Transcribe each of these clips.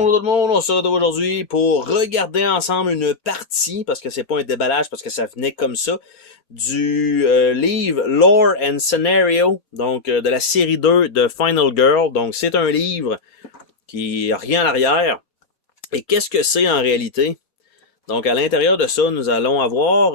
Bonjour tout le monde, on se retrouve aujourd'hui pour regarder ensemble une partie, parce que c'est pas un déballage, parce que ça venait comme ça, du livre Lore and Scenario, donc de la série 2 de Final Girl. Donc c'est un livre qui a rien à l'arrière. Et qu'est-ce que c'est en réalité? Donc à l'intérieur de ça, nous allons avoir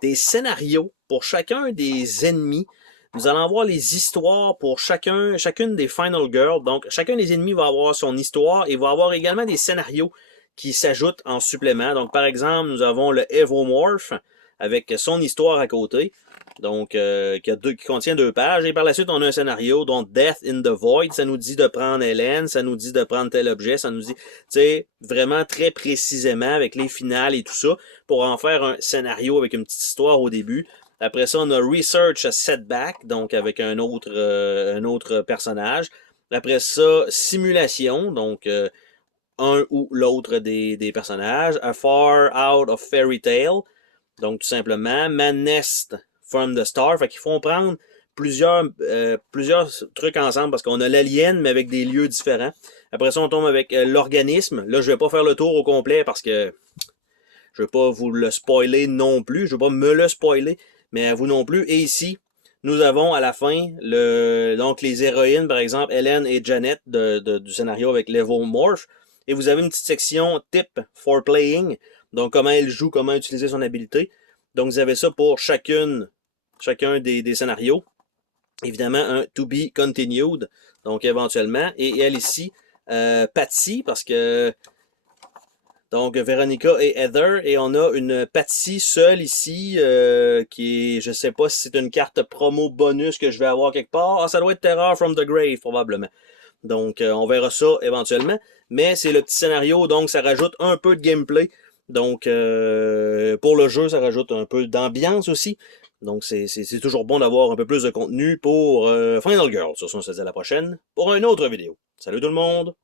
des scénarios pour chacun des ennemis. Nous allons avoir les histoires pour chacune des Final Girls. Donc, chacun des ennemis va avoir son histoire et va avoir également des scénarios qui s'ajoutent en supplément. Donc, par exemple, nous avons le Evomorph avec son histoire à côté. Donc, qui contient 2 pages. Et par la suite, on a un scénario, dont Death in the Void. Ça nous dit de prendre Hélène, ça nous dit de prendre tel objet, ça nous dit, tu sais, vraiment très précisément avec les finales et tout ça, pour en faire un scénario avec une petite histoire au début. Après ça, on a Research Setback, donc avec un autre personnage. Après ça, Simulation, donc un ou l'autre des personnages. A Far Out of Fairy Tale, donc tout simplement. Manest from the Star, fait qu'ils font prendre plusieurs trucs ensemble parce qu'on a l'alien, mais avec des lieux différents. Après ça, on tombe avec l'organisme. Là, je vais pas faire le tour au complet parce que je veux pas vous le spoiler non plus. Je veux pas me le spoiler, mais à vous non plus. Et ici, nous avons à la fin donc les héroïnes, par exemple, Hélène et Janet du scénario avec Levomorph. Et vous avez une petite section tip for playing. Donc, comment elle joue, comment utiliser son habilité. Donc, vous avez ça pour chacun des scénarios. Évidemment, un to be continued. Donc, éventuellement. Et elle ici, Patsy, parce que donc, Véronica et Heather, et on a une Patsy seule ici, qui est, je sais pas si c'est une carte promo bonus que je vais avoir quelque part. Ah, ça doit être Terror from the Grave, probablement. Donc, on verra ça éventuellement. Mais c'est le petit scénario, donc ça rajoute un peu de gameplay. Donc, pour le jeu, ça rajoute un peu d'ambiance aussi. Donc, c'est toujours bon d'avoir un peu plus de contenu pour Final Girl. Sur ce, on se dit à la prochaine pour une autre vidéo. Salut tout le monde!